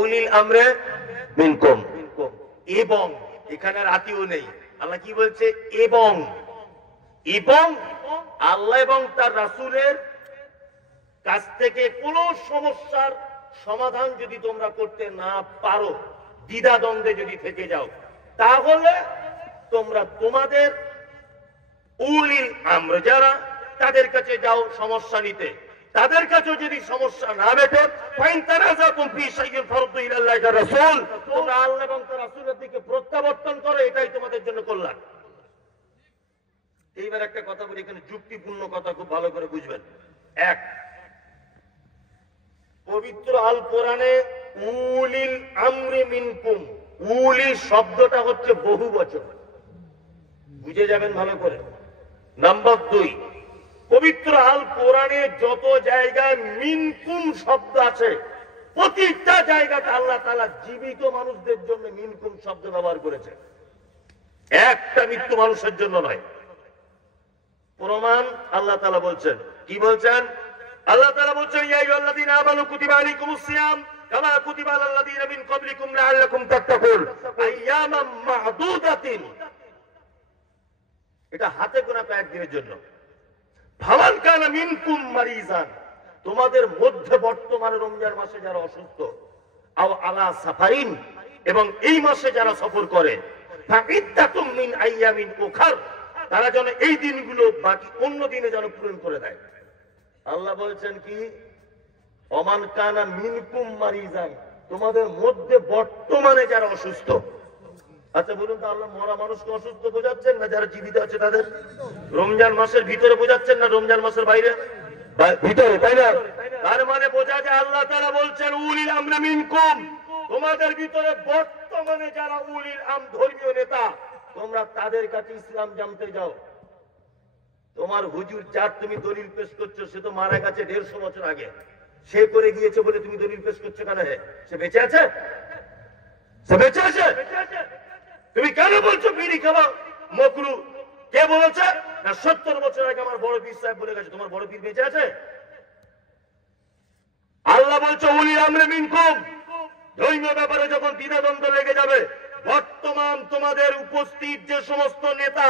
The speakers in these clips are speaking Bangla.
উলিল আমরে মিনকুম। এবং এখানে রাতিও নেই, আল্লাহ কি বলছে? এবং এবং আল্লাহ এবং তার রাসূলের কাছ থেকে কোন সমস্যার সমাধান যদি তোমরা করতে না পারো, দ্বিধাদ্বন্দ্বে যদি থেকে যাও, তাহলে তোমরা তোমাদের উলিল আমর যারা তাদের কাছে যাও সমস্যা নিতে। তাদের কাছে যদি সমস্যা না মেটে, ফাইন তানাযাতুম ফি শাইইন ফারুদ্দু ইলাল্লাহি ওয়া রাসূল, তোমরা আল্লাহ এবং তার রাসূলের দিকে প্রত্যাবর্তন করো, এটাই তোমাদের জন্য কল্যাণ। এইবার একটা কথা বলি, এখানে যুক্তিপূর্ণ কথা, খুব ভালো করে বুঝবেন। এক, পবিত্র আল কোরআনে উলিল আমরি মিনকুম, উলি শব্দটা হচ্ছে বহুবচন, বুঝে যাবেন ভালো করে। নাম্বার দুই, পবিত্র আল কোরআনে যত জায়গায় মিনকুম শব্দ আছে, প্রতিটা জায়গাতে আল্লাহ তাআলা জীবিত মানুষদের জন্য মিনকুম শব্দ ব্যবহার করেছে, একটা মৃত্যু মানুষের জন্য নয়। প্রমাণ আল্লাহ তাআলা বলছেন, কি বলছেন? আল্লাহ তাআলা বলছেন, ইয়া আইয়ুহাল্লাযীনা আমানু কুতিবা আলাইকুমুস সিয়াম কামা কুতিবা আলাল লাযীনা মিন ক্বাবলিকুম লাআল্লাকুম তাত্তাকুন আইয়ামান মা'দুদাতিন। এটা হাতে গোনা কয়েকদিনের জন্য। ফামান কানা মিনকুম মারিজান, তোমাদের মধ্যে বর্তমানে রমজান মাসে যারা অসুস্থ, আও আলা সাফারিন, এবং এই মাসে যারা সফর করে, ফাইদ্দাতুম মিন আইয়ামিন উখার, তারা যেন এই দিনগুলো বাকি অন্য দিনে যেন পূরণ করে দেয়। আল্লাহ বলছেন কি? ওমান কানা মিনকুম মারিজান, তোমাদের মধ্যে বর্তমানে যারা অসুস্থ। আচ্ছা বলুন তো, আল্লাহ মরা মানুষকে অসুস্থ বোঝাচ্ছেন না যারা জীবিত আছে তাদের? রমজান মাসের ভিতরে বোঝাচ্ছেন না রমজান মাসের বাইরে? ভিতরে, তাই না? তার মানে বোঝা যায় আল্লাহ তাআলা বলছেন উলিল আমরি মিনকুম, তোমাদের ভিতরে বর্তমানে যারা উলিল আম ধর্মীয় নেতা, তোমরা তাদের কাছে ইসলাম জানতে যাও। তোমার হুজুর যার তুমি দলিল পেশ করছো, সে তো মারা গেছে 150 বছর আগে, সে করে গিয়েছে বলে তুমি দলিল পেশ করছো কেন? সে বেঁচে আছে? সে বেঁচে আছে? তুমি কেন বলছো বিড়ি খাওয়া মকরু? কে বলেছে? না 70 বছর আগে আমার বড় পীর সাহেব বলে গেছে। তোমার বড় পীর বেঁচে আছে? আল্লাহ বলছে উলিল আমরি মিনকুম, ধর্মীয় ব্যাপারে যখন দ্বিধাদ্বন্দ্ব লেগে যাবে, বর্তমান তোমাদের উপস্থিত যে সমস্ত নেতা,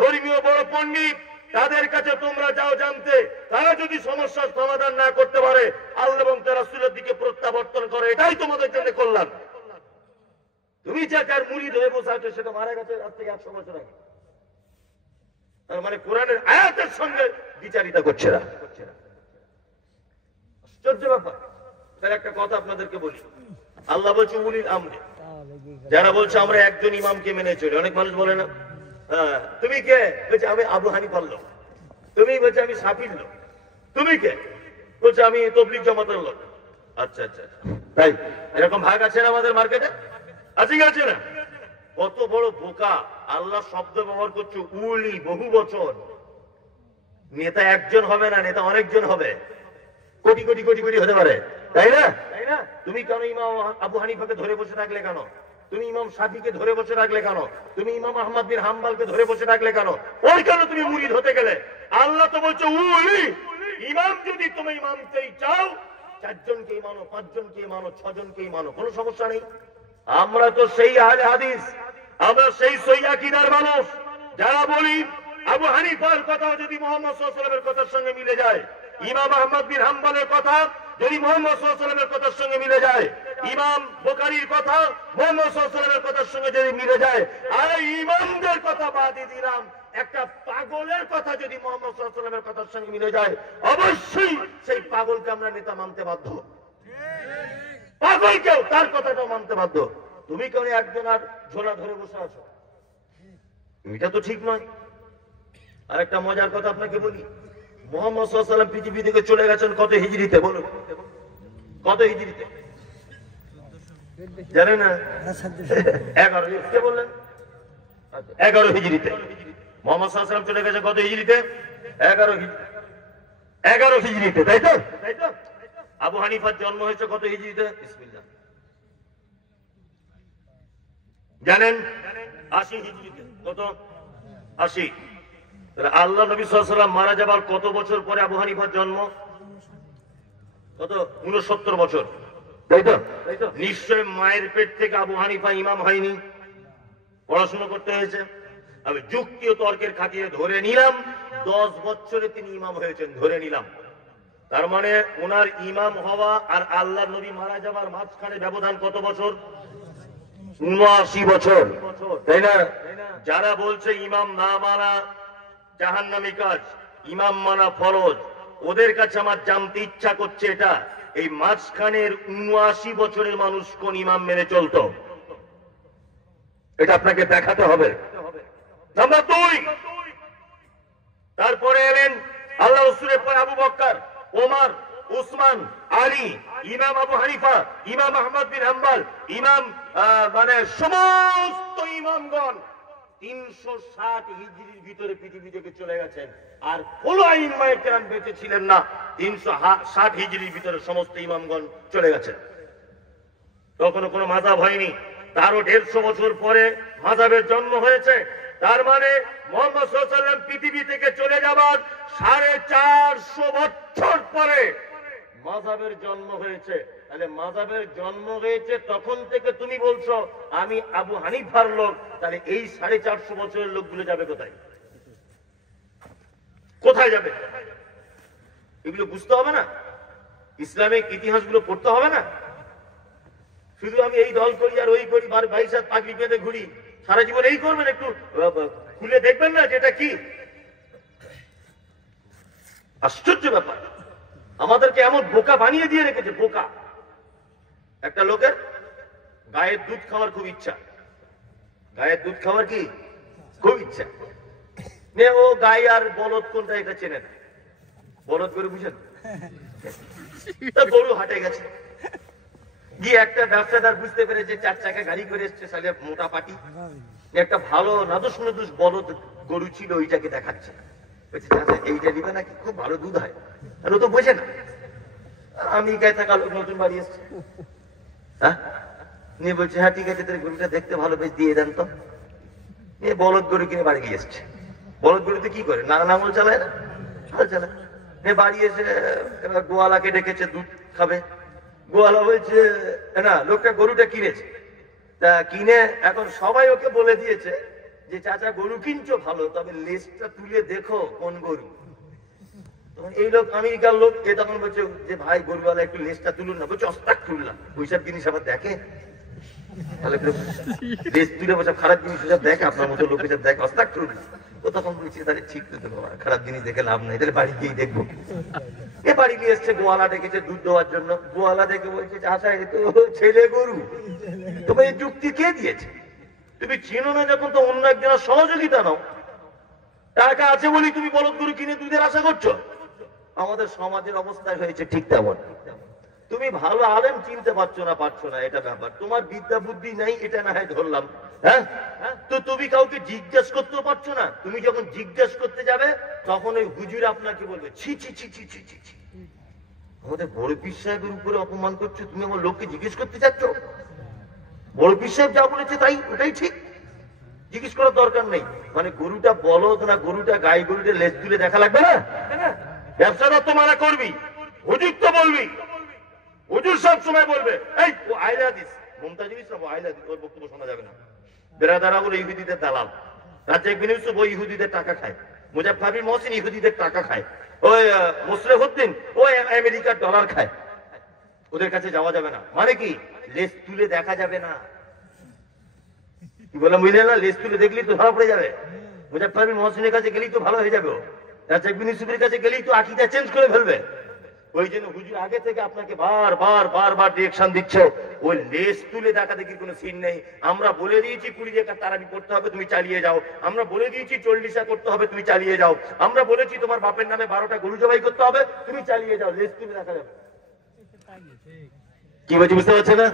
ধর্মীয় বড় পণ্ডিত, তাদের কাছে তোমরা যাও জানতে। তারা যদি সমস্যার সমাধান না করতে পারে, আল্লাহ এবং তার রাসূলের দিকে প্রত্যাবর্তন করে, এটাই তোমাদের জন্য কল্যাণ। তুমি যে যার মুরিদ হয়ে বসে আছো, সেটা মারা গেছে আজ থেকে 100 বছর আগে। তার মানে কোরআনের আয়াতের সঙ্গে বিচারিতা করছে না। আশ্চর্য ব্যাপার। তার একটা কথা আপনাদেরকে বলি, আল্লাহ বলছে উলিল আমরি, যারা বলছে আমরা একজন ইমামকে মেনে চলি। অনেক মানুষ বলে না, তুমি কে? বলছে আমি আবু হানিফার লোক। তুমি বলছে আমি শাফির লোক। তুমি কে? বলছে আমি তাবলীগ জামাতের লোক। আচ্ছা আচ্ছা, তাই এরকম ভাগ আছে না আমাদের মার্কেটে? আছে কি আছে না? কত বড় বোকা! আল্লাহ শব্দ ব্যবহার করছে উলি, বহু বচন। নেতা একজন হবে না, নেতা অনেকজন হবে, কোটি কোটি কোটি কোটি হতে পারে, তাই না? তাই না? তুমি কেন ইমাম আবু হানিফাকে ধরে বসে থাকলে কেন? তুমি ইমাম শাফিকে ধরে বসে রাখলে কেন? তুমি ইমাম আহমদ বিন হাম্বলকে ধরে বসে রাখলে কেন? ওই কেন তুমি মুরিদ হতে গেলে? আল্লাহ তো বলছে উলি। ইমাম যদি তুমি মানতেই চাও, 4 জনকে মানো, 5 জনকে মানো, 6 জনকে মানো, কোনো সমস্যা নেই। আমরা তো সেই আহলে হাদিস, আমরা সেই সহিহ আকীদার মানুষ, যারা বলি আবু হানিফার কথা যদি মুহাম্মদ সাল্লাল্লাহু আলাইহি ওয়াসাল্লামের কথার সঙ্গে মিলে যায়, ইমাম আহমদ বিন হাম্বলের কথা যদি মুহাম্মদ সাল্লাল্লাহু আলাইহি ওয়াসাল্লামের কথার সঙ্গে মিলে যায়, ইমাম বুখারীর কথা মুহাম্মদ সাল্লাল্লাহু আলাইহি ওয়াসাল্লামের কথার সঙ্গে যদি মিলে যায়, আর ইমামদের কথা বাদই দিলাম, একটা পাগলের কথা যদি মুহাম্মদ সাল্লাল্লাহু আলাইহি ওয়াসাল্লামের কথার সঙ্গে মিলে যায়, অবশ্যই সেই পাগলকে আমরা নেতা মানতে বাধ্য। পাগলকেও তার কথাটাও মানতে বাধ্য। তুমি কেন একজন আর ঝোলা ধরে বসে আছো? এটা তো ঠিক নয়। আর একটা মজার কথা আপনাকে বলি, মুহাম্মদ সাল্লাল্লাহু আলাইহি ওয়াসাল্লাম পৃথিবী থেকে চলে গেছেন কত হিজরিতে? বলুন কত হিজরিতে? জানেন না? 11। কে বললেন? 11 হিজরিতে মুহাম্মদ সাল্লাল্লাহু আলাইহি ওয়াসাল্লাম চলে গেছে কত হিজরিতে? 11 হিজরিতে, তাই তো? আবু হানিফার জন্ম হয়েছে কত হিজরিতে? বিসমিল্লাহ, জানেন? 80 হিজরিতে। কত? 80। তাহলে আল্লাহ নবী সাল্লাল্লাহু আলাইহি ওয়াসাল্লাম মারা যাবার কত বছর পরে আবু হানিফার জন্ম? কত? 69 বছর। তাই তো? নিশ্চয় মায়ের পেট থেকে আবু হানিফা ইমাম হয়নি, পড়াশোনা করতে হয়েছে। আমি যুক্তি ও তর্কের খাতিরে ধরে নিলাম 10 বছরে তিনি ইমাম হয়েছেন, ধরে নিলাম। তার মানে ওনার ইমাম হওয়া আর আল্লাহর নবী মারা যাওয়ার মাঝখানে ব্যবধান কত বছর? 79 বছর, তাই না? যারা বলছে ইমাম না মানা জাহান্নামী কাজ, ইমাম মানা ফরজ, ওদের কাছে আমার জানতে ইচ্ছা করছে এটা, এই মাঝখানের 79 বছরের মানুষ কোন ইমাম মেনে চলতো, এটা আপনাকে দেখাতে হবে। নাম্বার 2, তারপরে এলেন আল্লাহ রাসূলের পরে আবু বকর, ওমর, উসমান, আলী, ইমাম আবু হানিফা, ইমাম আহমদ বিন হাম্বল, ইমাম মানে সমস্ত ইমামগণ 360 হিজরির ভিতরে পৃথিবী থেকে চলে গেছেন। আর কোন আইম্মায়ে কেরাম বেঁচে ছিলেন না, 360 হিজরির ভিতরে সমস্ত ইমামগণ চলে গেছেন। তখনও কোনো মাযহাব হয়নি, তারও 150 বছর পরে মাযহাবের জন্ম হয়েছে। তার মানে মুহাম্মদ সাল্লাল্লাহু আলাইহি ওয়াসাল্লাম পৃথিবী থেকে চলে যাবার 450 বছর পরে মাযহাবের জন্ম হয়েছে। তাহলে মাযহাবের জন্ম হয়েছে তখন থেকে তুমি বলছো আমি আবু হানিফার লোক, তাহলে এই 450 বছরের লোকগুলো যাবে কোথায়? কোথায় যাবে? এগুলো বুঝতে হবে না? ইসলামিক ইতিহাসগুলো পড়তে হবে না? শুধু আমি এই দল করি আর ওই করি, 22 পাগড়ি বেঁধে ঘুরি, সারা জীবন এই করবেন? একটু খুলে দেখবেন না যেটা কি? আশ্চর্য ব্যাপার, আমাদেরকে এমন বোকা বানিয়ে দিয়ে রেখেছে, বোকা। একটা লোকের গায়ের দুধ খাওয়ার খুব ইচ্ছা, গায়ের দুধ খাওয়ার কি খুব ইচ্ছা, ও গাই আর বলদ কোনটা এটা চেনে না। বলদ গরু বুঝেন? গরু হাটে গেছে, গিয়ে একটা ব্যবসাদার বুঝতে পেরেছে 4 চাকা গাড়ি করে এসছে, সালে মোটা পাটি, একটা ভালো নাদুস নাদুস বলদ গরু ছিল, ওইটাকে দেখাচ্ছে। এইটা নিবে নাকি, খুব ভালো দুধ হয়। আর ও তো বোঝে না, আমেরিকায় থাকা লোক, নতুন বাড়ি এসছে, হ্যাঁ, নিয়ে বলছে হ্যাঁ ঠিক আছে, তোর গরুটা দেখতে ভালো, বেশ দিয়ে দেন তো। নিয়ে বলদ গরু কিনে বাড়ি গিয়ে এসছে। বলদ গরুতে কি করে, নাঙল চালায় না, হাল চালায়। নিয়ে বাড়ি এসে এবার গোয়ালাকে ডেকেছে, দুধ খাবে। গোয়ালা বলছে না, লোকটা গরুটা কিনেছে, তা কিনে এখন সবাই ওকে বলে দিয়েছে যে চাচা গরু কিনছো ভালো, তবে লেজটা তুলে দেখো কোন গরু। এই লোক আমেরিকার লোক, এ তখন বলছে যে ভাই গরুওয়ালা একটু লেজটা তুলুন না। বলছে অস্তাক তুললাম, ওইসব জিনিস আবার দেখে, তাহলে লেজ তুলে বসে খারাপ জিনিস ওসব দেখে, আপনার মতো লোক এসব দেখে, অস্তাক তুললাম। ও তখন বলছে তাহলে ঠিক তো, খারাপ জিনিস দেখে লাভ নাই, তাহলে বাড়ি গিয়ে দেখবো। এ বাড়ি নিয়ে এসছে, গোয়ালা ডেকেছে দুধ দেওয়ার জন্য। গোয়ালা দেখে বলছে চাচা এ তো ছেলে গরু, তোমার এই যুক্তি কে দিয়েছে? তুমি চিনো না যখন, তো অন্য একজনের সহযোগিতা নাও। টাকা আছে বলি তুমি বলদ গরু কিনে দুধের আশা করছো। আমাদের সমাজের অবস্থায় হয়েছে ঠিক তেমন। তুমি ভালো আলেম চিনতে পারছো না, এটা ব্যাপার। তোমার বিদ্যা বুদ্ধি নেই, এটা না হয় ধরলাম, হ্যাঁ, তো তুমি কাউকে জিজ্ঞেস করতেও পারছো না। তুমি যখন জিজ্ঞেস করতে যাবে তখন ওই হুজুর আপনাকে বলবে ছি ছি ছি ছি ছি ছি ছি, আমাদের বড় পীর সাহেবের উপরে অপমান করছো, তুমি আমার লোককে জিজ্ঞেস করতে চাচ্ছ? বড় পীর সাহেব যা বলেছে তাই, ওটাই ঠিক, জিজ্ঞেস করার দরকার নেই। মানে গরুটা বলদ না গরুটা গাই, গরুটা লেজ তুলে দেখা লাগবে না? ব্যবসাদার তো মানা করবি, হুজুর তো বলবি, হুজুর সব সময় বলবে এই ও আইলা দিস, মমতাজুল ইসলাম ও আইলা দিস, ওর বক্তব্য শোনা যাবে না। বেরাদারা বলে ইহুদিদের দালাল, রাজ্জাক বিন ইউসুফ ওই ইহুদিদের টাকা খায়, মুজাফফর বিন মহসিন ইহুদিদের টাকা খায়, ওই মুসলিহুদ্দিন ও আমেরিকার ডলার খায়, ওদের কাছে যাওয়া যাবে না। মানে কি, লেজ তুলে দেখা যাবে না। কি বলে বুঝলে না, লেজ তুলে দেখলেই তো ধরা পড়ে যাবে। মুজাফফর বিন মহসিনের কাছে গেলেই তো ভালো হয়ে যাবে, রাজ্জাক বিন ইউসুফের কাছে গেলেই তো আকীদা চেঞ্জ করে ফেলবে। ওই জন্য হুজুর আগে থেকে আপনাকে বারবার ডিরেকশন দিচ্ছে, ওই লেজ তুলে দেখা দেখি কোনো সিন নেই। আমরা বলে দিয়েছি 20 টাকা তারাবি করতে হবে, তুমি চালিয়ে যাও। আমরা বলে দিয়েছি 40টা করতে হবে, তুমি চালিয়ে যাও। আমরা বলেছি তোমার বাপের নামে 12টা গরু জবাই করতে হবে, তুমি চালিয়ে যাও। লেজ তুলে দেখা যাবে কি বলছি, বুঝতে পারছে না?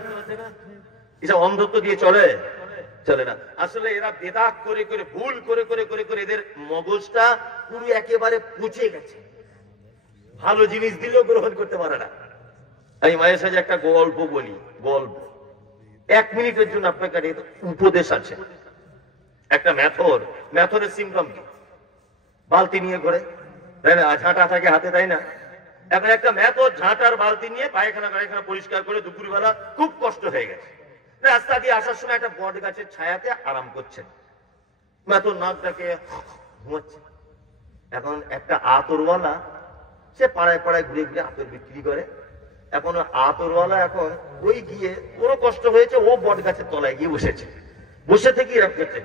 এসব অন্ধত্ব দিয়ে চলে না। আসলে এরা বেদাত করে করে, ভুল করে করে করে করে এদের মগজটা পুরো একেবারে পচে গেছে। ভালো জিনিস দিলেও গ্রহণ করতে পারে না। আমি মায়ের সাথে একটা গল্প বলি, গল্প 1 মিনিটের জন্য আপনার কাছে উপদেশ আছে। একটা মেথরের সিমটম কি? বালতি নিয়ে ঘোরে, তাই না? ঝাঁটা থাকে হাতে, তাই না? এখন একটা ম্যাথ ঝাঁটার বালতি নিয়ে পায়খানা পরিষ্কার করে দুপুরবেলা খুব কষ্ট হয়ে গেছে, রাস্তা দিয়ে আসার সময় একটা বট গাছের ছায়াতে আরাম করছেন, ম্যাথর নাকটাকে ঘুমাচ্ছে। এখন একটা আতরওয়ালা সে পাড়ায় পাড়ায় ঘুরে ঘুরে আতর বিক্রি করে। এখন আতরওয়ালা এখন ওই গিয়ে ওরও কষ্ট হয়েছে, ও বট গাছের তলায় গিয়ে বসেছে, বসে থেকে এরকম করছে,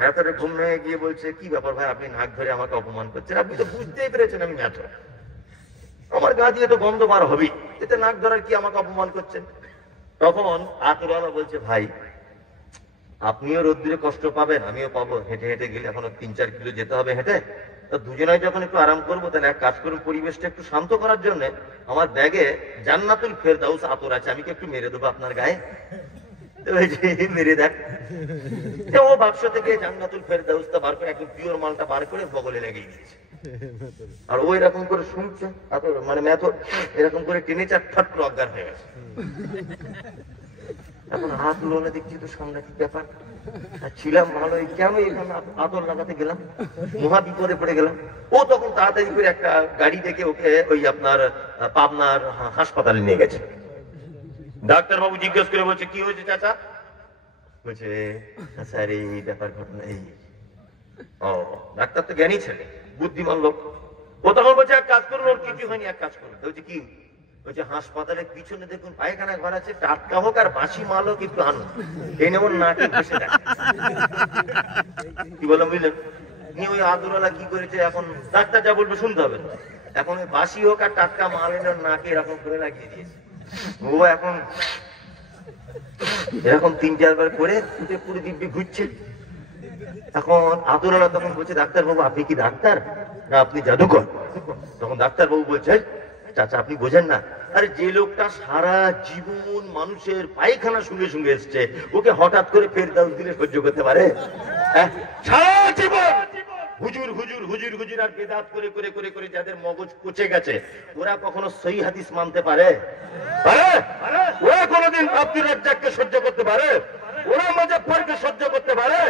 ম্যাথরে ঘুম ভেঙে গিয়ে বলছে, কি ব্যাপার ভাই, আপনি নাক ধরে আমাকে অপমান করছেন, আপনি তো বুঝতেই পেরেছেন আমি ম্যাথর, আমার গা দিয়ে তো গন্ধ বার হবেই, এতে নাক ধরার কি আমাকে অপমান করছেন? তখন আতরওয়ালা বলছে, ভাই আপনিও রোদ্দুরে কষ্ট পাবেন, আমিও পাবো, হেঁটে হেঁটে গেলে এখনো 3-4 কিলো যেতে হবে হেঁটে, তো দুজনাই যখন একটু আরাম করবো, তাহলে এক কাজ করুন, পরিবেশটা একটু শান্ত করার জন্য আমার ব্যাগে জান্নাতুল ফেরদাউস আতর আছে, আমি কি একটু মেরে দেবো আপনার গায়ে? মেরে দেখ। ও বাক্স থেকে জান্নাতুল ফেরদাউসটা বার করে, একদম পিওর মালটা বার করে বগলে লেগে দিয়েছে, আর ও এরকম করে শুনছে, মানে ম্যাথর এরকম করে টেনে চার করে অজ্ঞান হয়ে গেছে। এখন হাত লোনে দেখছি তো সাংঘাতিক ব্যাপার, ছিলাম ভালো, কেন এখানে আতর লাগাতে গেলাম, মহা বিপদে পড়ে গেলাম। ও তখন তাড়াতাড়ি করে একটা গাড়ি ডেকে ওকে ওই আপনার পাবনার হাসপাতালে নিয়ে গেছে। ডাক্তার বাবু জিজ্ঞেস করে বলছে, কি হয়েছে চাচা? বলছে, স্যার এই ব্যাপার ঘটনা এই। ও ডাক্তার তো জ্ঞানী ছেলে, বুদ্ধিমান লোক। ও তখন বলছে, এক কাজ করুন, ওর কিছু হয়নি, এক কাজ করুন। বলছে কি? বলছে, হাসপাতালের পিছনে দেখুন পায়খানা ঘর আছে, টাটকা হোক আর বাসি মাল হোক একটু আনুন, এই নেব নাকে বসে দেয়। কি বললাম বুঝলেন? নিয়ে ওই আদুরালা কি করেছে, এখন ডাক্তার যা বলবে শুনতে হবে, এখন ওই বাসি হোক আর টাটকা মাল এনে নাকে এরকম করে লাগিয়ে দিয়েছে। ও এখন এরকম 3-4 বার করে পুরো দিব্যি ঘুরছে। এখন আদুরালা তখন বলছে, ডাক্তার বাবু আপনি কি ডাক্তার না আপনি জাদুকর? তখন ডাক্তার বাবু বলছে, চাচা আপনি বোঝেন না, আরে যে লোকটা সারা জীবন মানুষের পায়খানা শুনে শুনে এসছে, ওকে হঠাৎ করে ফেরদাউস দিলে সহ্য করতে পারে? সারা জীবন হুজুর হুজুর হুজুর হুজুর আর বেদাত করে করে করে করে যাদের মগজ পচে গেছে, ওরা কখনো সহি হাদিস মানতে পারে? ওরা কোনোদিন আব্দুর রাজ্জাককে সহ্য করতে পারে? ওরা মুজাফফরকে সহ্য করতে পারে?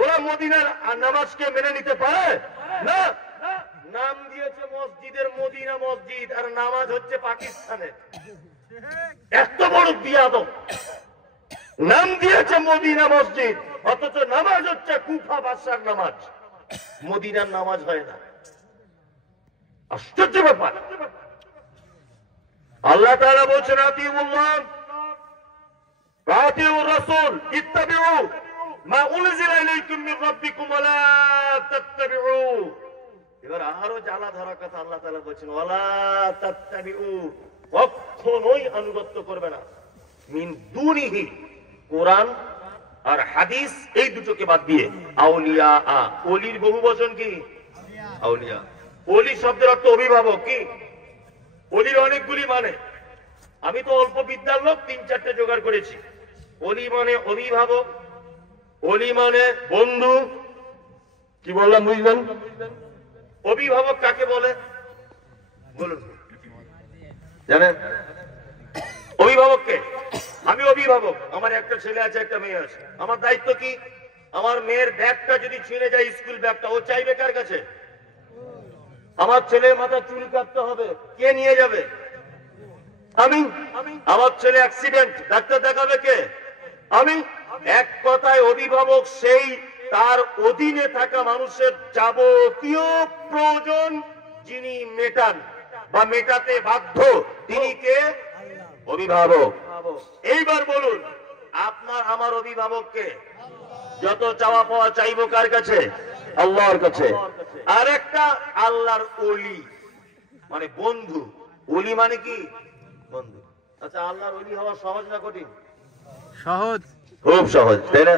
ওরা মদিনার নামাজকে মেনে নিতে পারে না? নাম দিয়েছে মসজিদের মদিনা মসজিদ, আর নামাজ হচ্ছে পাকিস্তানের। এত বড় বিয়াদব, নাম দিয়েছে মদিনা মসজিদ, অথচ নামাজ হচ্ছে কুফা বাদশার নামাজ, মদিনার নামাজ হয় না। আশ্চর্য ব্যাপার। আল্লাহ তাআলা বলছেন, আতিউল্লাহ ওয়া আতিউর রাসূল ইত্তাবিউ মা উনজিলা ইলাইকুম মির রাব্বিকুম ওয়া লা তাত্তাবিউ। এবার আরো জ্বালা ধরা কথা আল্লাহ তাআলা বলছেন, ওয়ালা তাত্তাবিউ, কখনোই আনুগত্য করবে না, মিন দুনিহি, কোরআন আর হাদিস এই দুটোকে বাদ দিয়ে, আউলিয়া। ওলির বহু বচন কি? আউলিয়া। ওলি শব্দের অর্থ অভিভাবক। কি? ওলির অনেকগুলি মানে, আমি তো অল্প বিদ্যার লোক, 3-4টে জোগাড় করেছি। ওলি মানে অভিভাবক, ওলি মানে বন্ধু। কি বললাম বুঝলেন? অভিভাবক কাকে বলে বলুন, জানেন? অভিভাবককে, আমি অভিভাবক, আমার একটা ছেলে আছে একটা মেয়ে আছে, আমার দায়িত্ব কি? আমার মেয়ের ব্যাগটা যদি ছিঁড়ে যায়, স্কুল ব্যাগটা, ও চাইবে কার কাছে? আমার ছেলে মাথা চুল কাটতে হবে, কে নিয়ে যাবে? আমি। আমার ছেলে অ্যাক্সিডেন্ট, ডাক্তার দেখাবে কে? আমি। এক কথায় অভিভাবক সেই তার অধীনে থাকা মানুষের যাবতীয় প্রয়োজন যিনি মেটান বা মেটাতে বাধ্য, তিনি কে? অভিভাবক। এইবার বলুন, আপনার আমার অভিভাবক কে? যত চাওয়া পাওয়া চাইবো কার কাছে? আল্লাহর কাছে। আর একটা আল্লাহর ওলি মানে বন্ধু। ওলি মানে কি? বন্ধু। আচ্ছা, আল্লাহর ওলি হওয়া সহজ না কঠিন? সহজ, খুব সহজ, তাই না?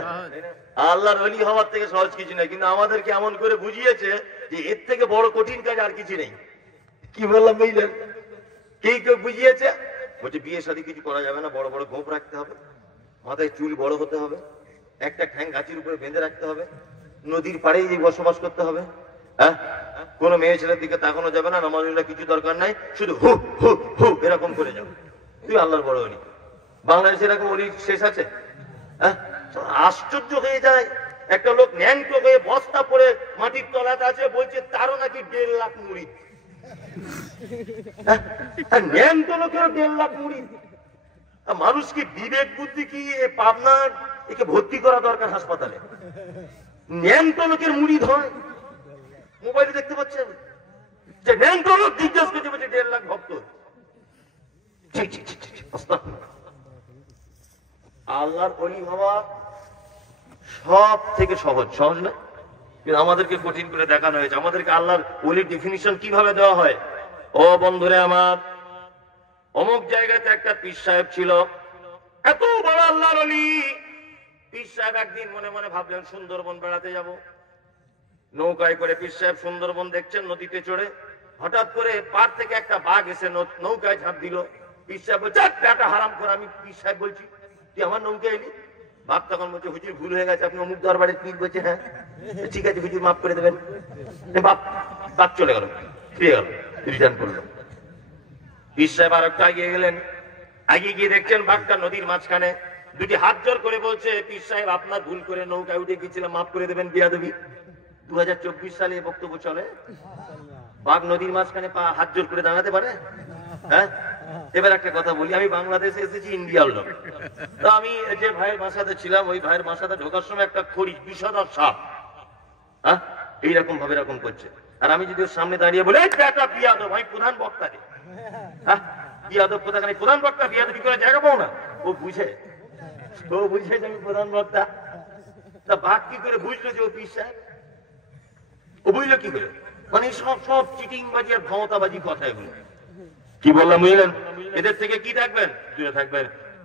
আল্লাহর ওলি হওয়ার থেকে সহজ কিছু নেই, কিন্তু আমাদেরকে এমন করে বুঝিয়েছে যে এর থেকে বড় কঠিন কাজ আর কিছু নেই। কি বললাম বুঝলেন? কে কেউ বুঝিয়েছে, বলছে বিয়ে শাদী কিছু করা যাবে না, বড় বড় গোঁফ রাখতে হবে, মাথায় চুল বড় হতে হবে, একটা ঠ্যাং গাছের উপরে বেঁধে রাখতে হবে, নদীর পাড়েই বসবাস করতে হবে, হ্যাঁ, কোন মেয়ে ছেলের দিকে তাকানো যাবে না, নামাজুল্লাহ কিছু দরকার নাই, শুধু হু হু হু এরকম করে যাবে, তুই আল্লাহর বড় ওলি। বাংলাদেশে এরকম ওলি শেষ আছে? আশ্চর্য হয়ে যায় একটা লোক ন্যাংটো হয়ে বস্তা পরে মাটির তলাতে আছে, বলছে তারও নাকি 1.5 লাখ মুড়ি। ন্যাংটো লোকের 1.5 লাখ মুড়ি। মানুষ কি বিবেক বুদ্ধি কি পাবনার একে ভর্তি করা দরকার হাসপাতালে? ন্যাংটো লোকের মুড়ি ধয়। মোবাইলে দেখতে পাচ্ছেন যে ন্যাংটো লোক জিজ্ঞাসা করতে বলছে 1.5 লাখ ভক্ত। আল্লাহর ওলি হওয়া সব থেকে সহজ, সহজ না? কিন্তু আমাদেরকে কঠিন করে দেখানো হয়েছে। আমাদেরকে আল্লাহর ওলির ডেফিনিশন কিভাবে দেওয়া হয়? ও বন্ধুরে আমার, অমুক জায়গাতে একটা পীর সাহেব ছিল, এত বড় আল্লাহর ওলি। পীর সাহেব একদিন মনে মনে ভাবলেন সুন্দরবন বেড়াতে যাব। নৌকায় করে পীর সাহেব সুন্দরবন দেখছেন, নদীতে চড়ে হঠাৎ করে পার থেকে একটা বাঘ এসে নৌকায় ঝাঁপ দিল। পীর সাহেব বলছে, একটা হারাম করে, আমি পীর সাহেব বলছি, তুই আমার নৌকায় এলি? বাঘ তখন বলছে, হুজুর ভুল হয়ে গেছে, আপনি অমুক দরবারের পীর। বলছে, হ্যাঁ ঠিক আছে হুজুর, মাফ করে দেবেন। বাঘ চলে গেল, ফিরে গেল, রিটার্ন করলো। পীর সাহেব আর একটা এগিয়ে গেলেন, এগিয়ে গিয়ে দেখছেন বাঘটা নদীর মাঝখানে, দুটি হাত জোর করে বলছে, পীর সাহেব আপনার ভুল করে নৌকায় উঠে গিয়েছিলাম, মাফ করে দেবেন, বিয়াদবি। 2024 সালে বক্তব্য চলে, বাঘ নদীর মাঝখানে পা হাত জোর করে দাঁড়াতে পারে? হ্যাঁ। এবার একটা কথা বলি, আমি বাংলাদেশে এসেছি, ইন্ডিয়ার লোক। তো আমি যে ভাইয়ের বাসাতে ছিলাম, ওই ভাইয়ের বাসাতে ঢোকার সময় একটা খড়ি বিষধর সাপ হ্যাঁ এইরকম ভাবে এরকম করছে। আর আমি যদি ওর সামনে দাঁড়িয়ে বলি, বিয়াদব, আমি প্রধান বক্তা রে, হ্যাঁ বিয়াদব কোথাকার, প্রধান বক্তা, বিয়াদবি করে জায়গা পাও না। ও বুঝে যে আমি প্রধান বক্তা। তা বাঘ কি করে বুঝলো যে ও পীর সাহেব? ও বুঝলো কি করে? মানে সব চিটিং বাজি আর ক্ষমতাবাজি কথা এগুলো। কি বললাম বুঝলেন? এদের থেকে কি থাকবেন? দূরে থাকবেন।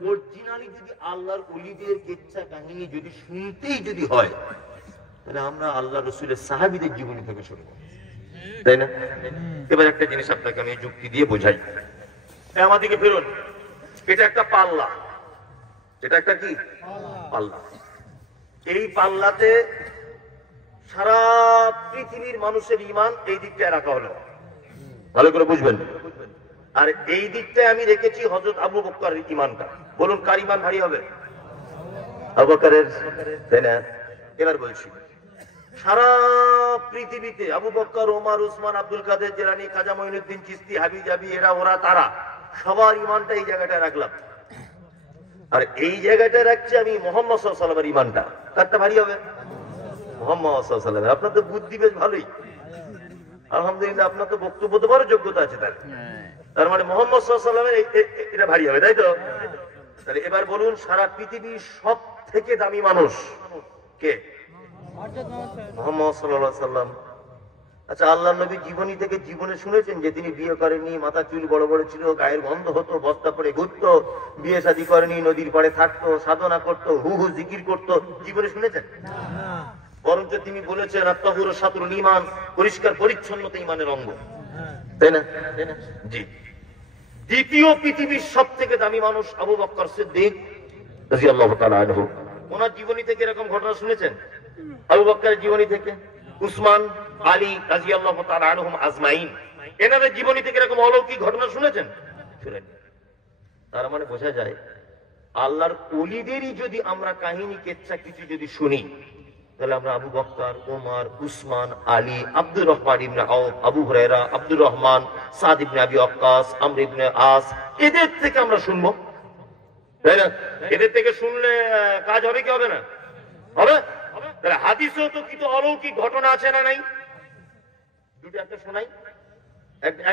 অরিজিনালি যদি আল্লাহর ওলিদের কিচ্ছা কাহিনী যদি শুনতেই যদি হয়, তাহলে আমরা আল্লাহ রসুলের সাহাবীদের জীবনী থেকে শুনবো, তাই না? এবার একটা জিনিস আপনাকে আমি যুক্তি দিয়ে বোঝাই। আমাদেরকে ফেরুন, এটা একটা পাল্লা, এটা একটা কি পাল্লা। এই পাল্লাতে সারা পৃথিবীর মানুষের ঈমান এই দিকটায় রাখা হলো, ভালো করে বুঝবেন। আর এই দিকটায় আমি রেখেছি হযরত আবু বকরের ঈমানটা। বলুন কার ঈমান ভারী হবে? আবু বকরের, তাই না? এবার বলছি, সারা পৃথিবীতে আবু বকর, ওমর, উসমান, আব্দুল কাদের জিলানী, খাজা মঈনুদ্দিন চিশতি, হাবিজাবি, এরা ওরা তারা সবার ঈমানটা এই জায়গাটায় রাখলাম। আর এই জায়গাটায় রাখছি আমি মুহাম্মদ সাল্লাল্লাহু আলাইহি ওয়াসাল্লামের ঈমানটা। কারটা ভারী হবে? মুহাম্মদ সাল্লাল্লাহু আলাইহি ওয়াসাল্লাম। আপনার তো বুদ্ধি বেশ ভালোই, আলহামদুলিল্লাহ, আপনার তো বক্তব্য দেওয়ার যোগ্যতা আছে। তার মানে মুহাম্মদ সাল্লাল্লাহু আলাইহি ওয়াসাল্লামের এটা ভারী হবে, তাই তো? তাহলে এবার বলুন, সারা পৃথিবীর সব থেকে দামি মানুষ কে? মুহাম্মদ সাল্লাল্লাহু আলাইহি ওয়াসাল্লাম। আচ্ছা, আল্লাহর নবী জীবনী থেকে জীবনে শুনেছেন যে তিনি বিয়ে করেননি, মাথা চুল বড় বড় ছিল, গায়ের গন্ধ হতো, বস্তা পরে ঘুরতো, বিয়ে শাদী করেনি, নদীর পাড়ে থাকতো, সাধনা করতো, হু হু জিকির করতো, জীবনে শুনেছেন? বরঞ্চ তিনি বলেছেন, আত-তাহুরু শাতরুল ঈমান, পরিষ্কার পরিচ্ছন্নতা ঈমানের অঙ্গ, তাই না? জি। দ্বিতীয় পৃথিবীর সবথেকে দামি মানুষ আবু বকর সিদ্দিক রাদিয়াল্লাহু তাআলা আনহু। ওনার জীবনী থেকে এরকম ঘটনা শুনেছেন? আবু বকরের জীবনী থেকে, উসমান, আলী রাদিয়াল্লাহু তাআলা আনহুম আজমাইন, এনাদের জীবনী থেকে এরকম অলৌকিক ঘটনা শুনেছেন? শুনেন। তার মানে বোঝা যায় আল্লাহর ওলিদেরই যদি আমরা কাহিনী কেচ্ছা কিছু যদি শুনি, তাহলে আমরা আবু বকর, ওমর, উসমান, আলী, আব্দুর রহমান ইবনে আউফ, আবু হুরায়রা, আব্দুর রহমান, সাদ ইবনে আবি ওয়াক্কাস, আমর ইবনে আস, এদের থেকে আমরা শুনবো, তাই না? এদের থেকে শুনলে কাজ হবে কি হবে না? হবে। তাহলে হাদিসেও তো কিছু অলৌকিক ঘটনা আছে না নাই? দুটো একটা শোনাই,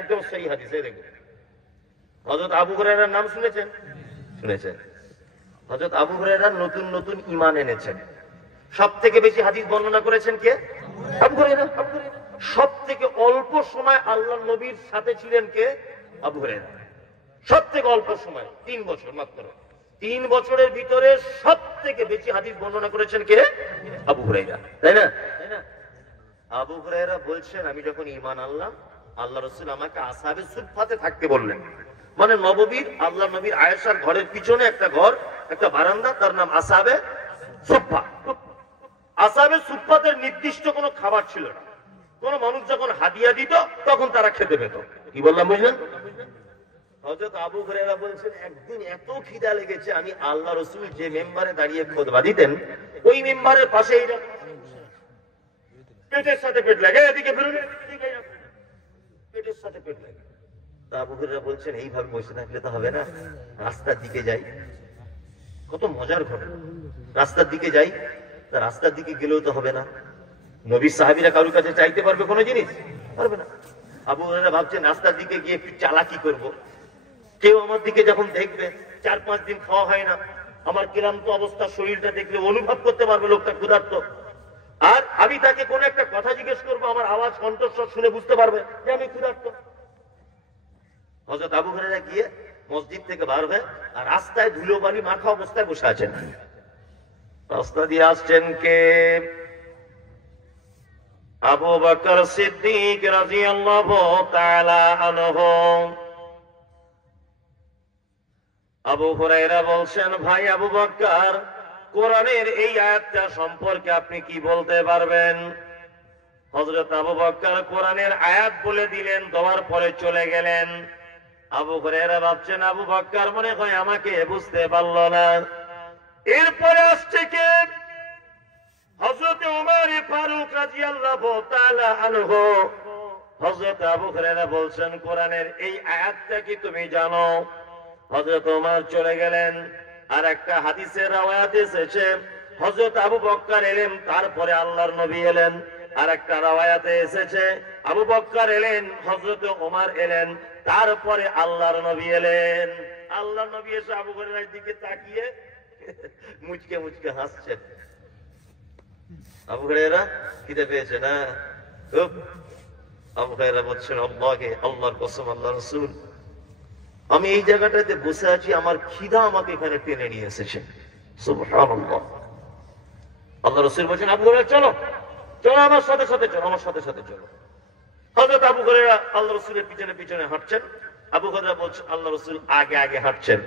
একদম সেই হাদিসে দেখুন। হযরত আবু হুরায়রার নাম শুনেছেন? শুনেছেন। হযরত আবু হুরায়রা নতুন নতুন ঈমান এনেছেন। সব থেকে বেশি হাদিস বর্ণনা করেছেন কে? আবু হুরায়রা। সব থেকে অল্প সময় আল্লাহর নবীর সাথে ছিলেন কে? আবু হুরায়রা। সব থেকে অল্প সময়, 3 বছর মাত্র। 3 বছরের ভিতরে সব থেকে বেশি হাদিস বর্ণনা করেছেন কে? আবু হুরায়রা, তাই না? আবু হুরায়রা বলছেন, আমি যখন ঈমান আনলাম, আল্লাহ রাসূল আমাকে আসহাবে সুফফাতে থাকতে বললেন। মানে নববীর, আল্লাহ নবীর আয়েশার ঘরের পিছনে একটা ঘর, একটা বারান্দা, তার নাম আসহাবে সুফফা। আসহাবে সুফফাতের নির্দিষ্ট কোনো খাবার ছিল না। কোন মানুষ যখন হাদিয়া দিত তখন তারা খেতে পেত। কি বললাম বুঝলেন? হযরত আবু হুরায়রা বলছেন একদিন এত খিদা লেগেছে আমি আল্লাহ রাসূল যে মেম্বারে দাঁড়িয়ে খুতবা দিতেন ওই মেম্বারের পাশে এইরকম পেটের সাথে পেট লাগে, এদিকে ফিরুন, পেটের সাথে পেট লাগে। আবু হুরায়রা বলছেন এইভাবে বসে থাকলে তো হবে না, রাস্তার দিকে যাই। কত মজার ঘটনা, রাস্তার দিকে যাই। রাস্তার দিকে গেলেও তো হবে না, নবীর সাহাবীরা কারোর কাছে চাইতে পারবে কোনো জিনিস? পারবে না। আবু হুরায়রা ভাবছেন রাস্তার দিকে গিয়ে একটু চালাকি করব, কেউ আমার দিকে যখন দেখবে, 4-5 দিন খাওয়া হয় না, আমার ক্লান্ত অবস্থা, শরীরটা দেখলে অনুভব করতে পারবে লোকটা ক্ষুধার্ত। আর আমি তাকে কোন একটা কথা জিজ্ঞেস করবো, আমার আওয়াজ কণ্ঠস্বর শুনে বুঝতে পারবে যে আমি ক্ষুধার্ত। হযরত আবু হুরায়রা গিয়ে মসজিদ থেকে বার হয়ে আর রাস্তায় ধুলোবালি মাখা অবস্থায় বসে আছেন। রাস্তা দিয়ে আসছেন কে? আবু বকর সিদ্দিক রাদিয়াল্লাহু তাআলা আনহু। আবু হুরায়রা বলছেন, ভাই আবু বকর, কোরআনের এই আয়াতটা সম্পর্কে আপনি কি বলতে পারবেন? হযরত আবু বকর কোরআনের আয়াত বলে দিলেন, দেওয়ার পরে চলে গেলেন। আবু হুরায়রা ভাবছেন আবু বকর মনে হয় আমাকে বুঝতে পারলো না। এরপরে আসছে কে? হযরত ওমর ফারুক রাদিয়াল্লাহু তাআলা আনহু। হযরত আবু হুরায়রা বলছেন, কোরআনের এই আয়াতটা কি তুমি জানো? হযরত ওমর চলে গেলেন। আর একটা হাদিসের রাওয়ায়াত এসেছে হযরত আবু বকর এলেন, তারপরে আল্লাহর নবী এলেন। আর একটা রাওয়ায়াতে এসেছে আবু বকর এলেন, হযরত ওমর এলেন, তারপরে আল্লাহর নবী এলেন। আল্লাহর নবী এসে আবু হুরায়রার দিকে তাকিয়ে মুচকে মুচকে হাসছেন। আবু হুরায়রা খিদে পেয়েছে না? আবু হুরায়রা বলছেন, আল্লাহর কসম, আল্লাহর রাসূল, আমি এই জায়গাটাতে বসে আছি, আমার খিদা আমাকে এখানে টেনে নিয়ে এসেছে। সুবহানাল্লাহ। আল্লাহর রাসূল বলেন, আবু হুরায়রা চলো, চলো আমার সাথে সাথে চলো, আমার সাথে সাথে চলো। হযরত আবু হুরায়রা আল্লাহর রাসূলের পিছনে পিছনে হাঁটছেন। আবু হুরায়রা বলছেন, আল্লাহর রাসূল আগে আগে হাঁটছেন।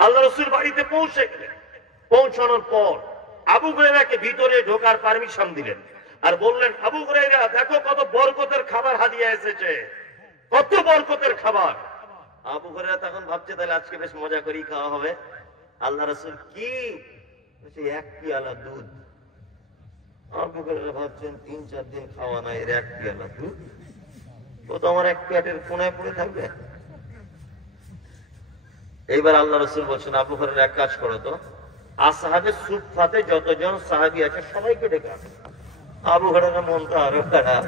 আল্লাহর রাসূল বাড়িতে পৌঁছে গেলেন। পৌঁছানোর পর আবু হুরায়রাকে ভিতরে ঢোকার পারমিশন দিলেন আর বললেন, আবু হুরায়রা দেখো কত বরকতের খাবার হাদিয়া এসেছে, কত বরকতের খাবার। আবু হুরায়রা তখন ভাবছে তাহলে আজকে বেশ মজা করেই খাওয়া হবে। আল্লাহ রাসূল কি? এক পিয়ালা দুধ। আবু হুরায়রা ভাবছেন 3-4 দিন খাওয়া নাই, এর এক পিয়ালা দুধ, ও তো আমার এক পেটের কোনায় পড়ে থাকবে। এইবার আল্লাহ রাসূল বলছেন, আবু হুরায়রা এক কাজ করো তো, আসহাবে সুফফাতে যতজন সাহাবী আছে সবাইকে ডেকে আনো। আবু হুরায়রা মনটা আরো খারাপ,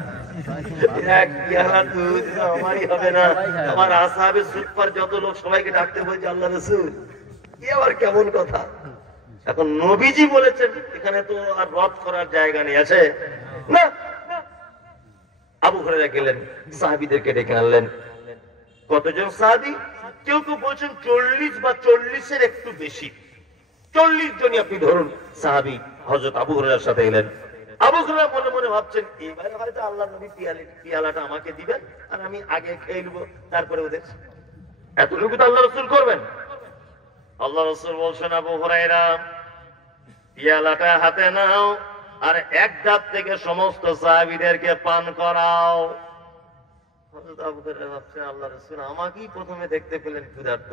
এক পিয়ালা দুধ আমারই হবে না, আমার আসহাবে সুফফার যত লোক সবাইকে ডাকতে বলছে আল্লাহ রাসূল, কি আবার কেমন কথা। এখন নবীজি বলেছেন এখানে তো আর রদ করার জায়গা নেই, আছে না? আবু হুরায়রা গেলেন, সাহাবীদেরকে ডেকে আনলেন। কতজন সাহাবী? কেউ কেউ বলছেন 40 বা 40-এর একটু বেশি, 40 জনই আপনি ধরুন সাহাবী হযরত আবু হুরায়রার সাথে এলেন। আবু হুরায়রা মনে মনে ভাবছেন এবারে হয়তো আল্লাহর নবী পিয়ালাটা আমাকে দিবেন আর আমি আগে খেয়ে নেব, তারপরে ওদের। এতটুকু তো আল্লাহ রাসূল করবেন। আল্লাহ রাসূল বলছেন, আবু হুরায়রা পিয়ালাটা হাতে নাও আর এক ধাপ থেকে সমস্ত সাহাবীদেরকে পান করাও। হযরত আবু হুরায়রা ভাবছেন আল্লাহ রাসূল আমাকেই প্রথমে দেখতে পেলেন ক্ষুধার্ত,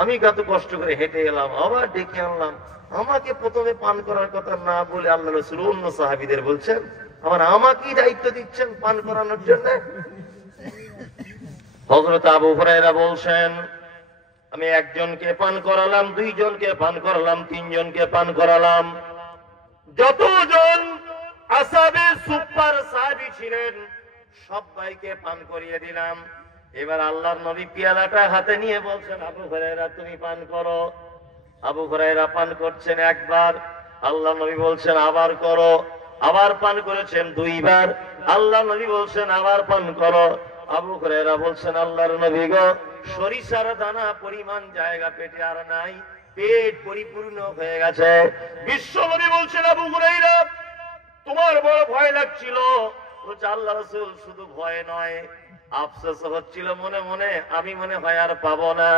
আমি কত কষ্ট করে হেঁটে এলাম, আবার ডেকে আনলাম, আমাকে প্রথমে পান করার কথা না বলে আল্লাহ রাসূল অন্য সাহাবীদের বলছেন, আবার আমাকেই দায়িত্ব দিচ্ছেন পান করানোর জন্য। হযরত আবু হুরায়রা বলছেন, আমি একজনকে পান করালাম, 2 জনকে পান করালাম, 3 জনকে পান করালাম, যতজন আসহাবে সুফফার সাহাবী ছিলেন সবাইকে পান করিয়ে দিলাম। এবার আল্লাহর নবী পিয়ালাটা হাতে নিয়ে বলছেন, আবু হুরায়রা তুমি পান করো। আবু হুরায়রা পান করছেন একবার, আল্লাহ নবী বলছেন আবার করো, আবার পান করেছেন 2 বার, আল্লাহ নবী বলছেন আবার পান করো। আবু হুরায়রা বলছেন, আল্লাহর নবী গো, সরিষার দানা পরিমাণ জায়গা পেটে আর নাই, পেট পরিপূর্ণ হয়ে গেছে। বিশ্ব নবী বলছেন, আবু হুরায়রা তোমার বড় ভয় লাগছিল। বলছে, আল্লাহ রাসূল শুধু ভয় নয়, আফসোস হচ্ছিল মনে মনে, আমি মনে হয় আর পাবো না।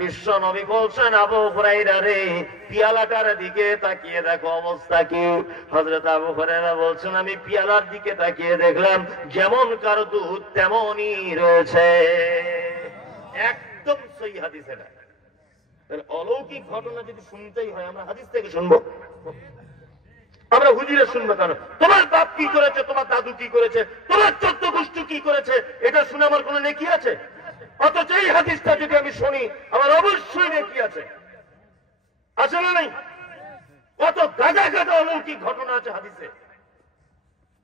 বিশ্ব নবী বলছেন, আবু হুরায়রা রে, পিয়ালাটার দিকে তাকিয়ে দেখো অবস্থা কি। হযরত আবু হুরায়রা বলছেন, আমি পিয়ালার দিকে তাকিয়ে দেখলাম যেমন কার দুধ তেমনই রয়েছে, এক একদম সহি হাদিস এটা। তাহলে অলৌকিক ঘটনা যদি শুনতেই হয় আমরা হাদিস থেকে শুনবো, আমরা হুজুরে শুনবো কেন? তোমার বাপ কি করেছে, তোমার দাদু কি করেছে, তোমার 14 গোষ্ঠী কি করেছে, এটা শুনে আমার কোনো নেকি আছে? অথচ এই হাদিসটা যদি আমি শুনি আমার অবশ্যই নেকি আছে, আছে না নাই? কত গাদা গাদা অলৌকিক ঘটনা আছে হাদিসে।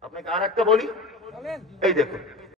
আপনাকে আর একটা বলি, এই দেখুন